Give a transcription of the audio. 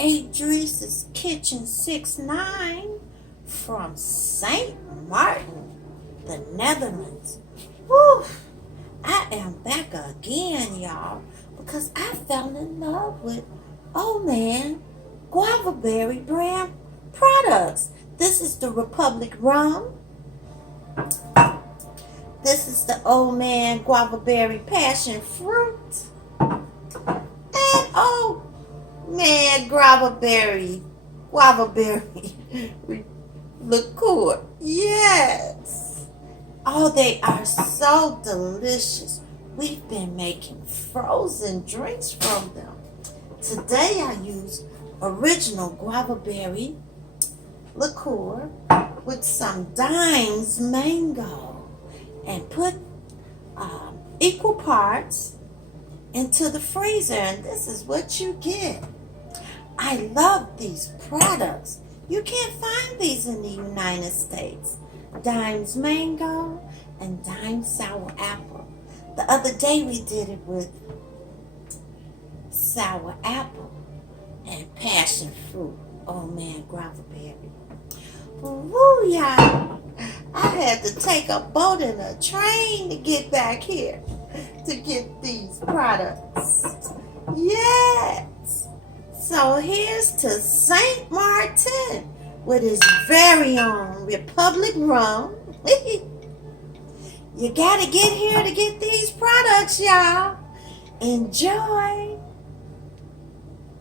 Adrice's Kitchen 69 from St. Maartan, the Netherlands. Whew, I am back again, y'all, because I fell in love with Old Man Guavaberry brand products. This is the Republic Rum. This is the Old Man Guavaberry Passion Fruit. And Old Man Guavaberry liqueur. Yes. Oh, they are so delicious. We've been making frozen drinks from them. Today I used original guavaberry liqueur with some Dimes mango and put equal parts into the freezer, and this is what you get. I love these products. You can't find these in the United States. Dimes mango and Dimes sour apple. The other day we did it with sour apple and passion fruit. Old Man Guavaberry. Woo, y'all. I had to take a boat and a train to get back here to get these products. Yes. So here's to St. Maartan with his very own Republic Rum. You gotta get here to get these products, y'all. Enjoy.